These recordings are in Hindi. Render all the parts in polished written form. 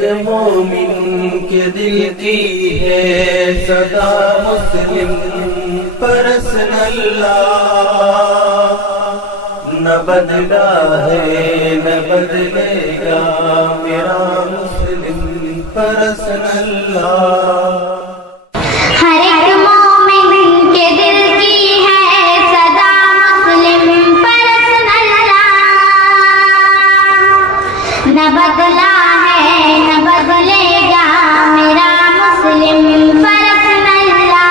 मोमिन के दिल की है सदा मुस्लिम पर्सनल्लाह। न बदला है न बदलेगा मेरा मुस्लिम पर्सनल्लाह। हर एक मोमिन के दिल की है सदा मुस्लिम पर्सनल्लाह। न बदला है न बदलेगा मेरा मुस्लिम पर्सनल्लाह।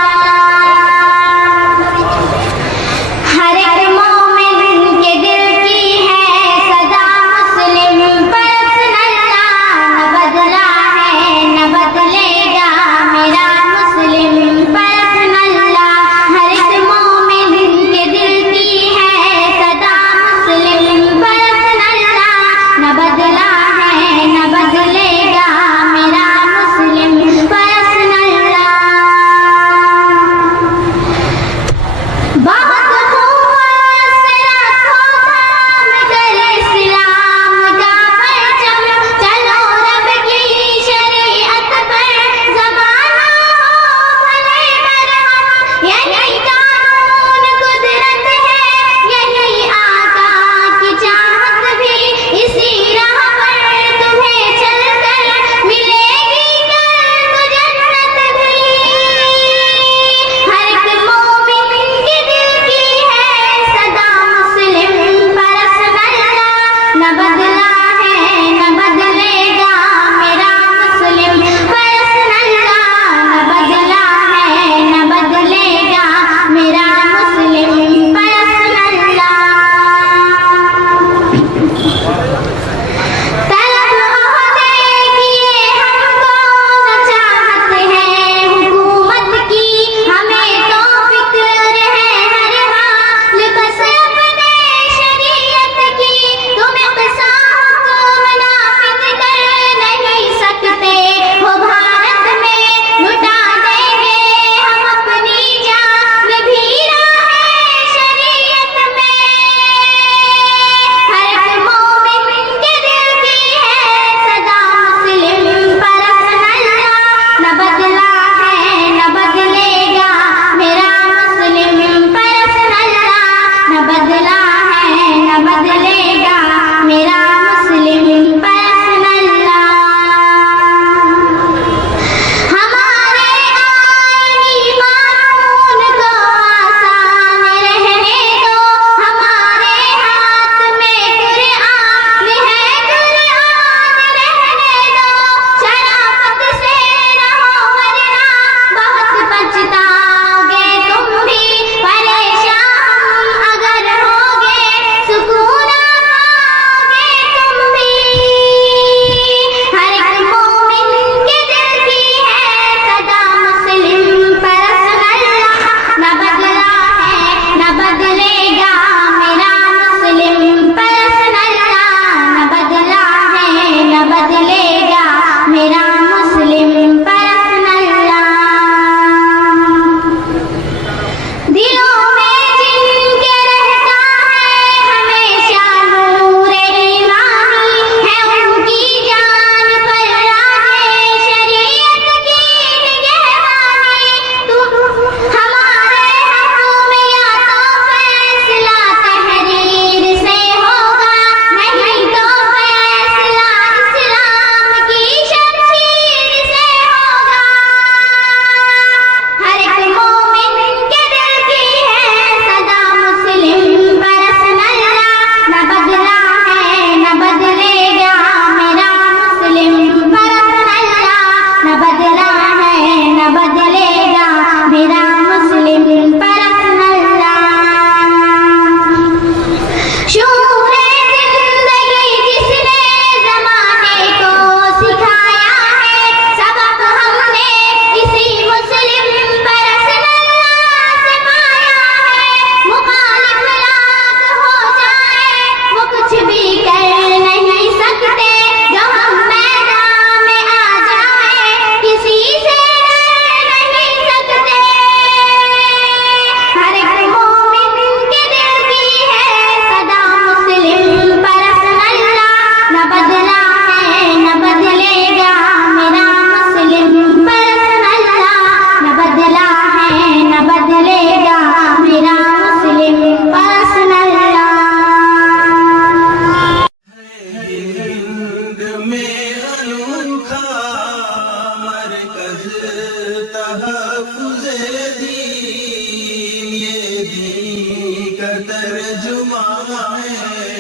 हर एक मोमिन के दिल की है सदा मुस्लिम पर्सनल्लाह। न बदला है न बदलेगा मेरा मुस्लिम पर्सनल्लाह। हर एक मोमिन के दिल की है सदा मुस्लिम पर्सनल्लाह। न बदला है न बदलेगा मेरा मुस्लिम पर्सनल्लाह।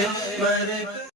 मर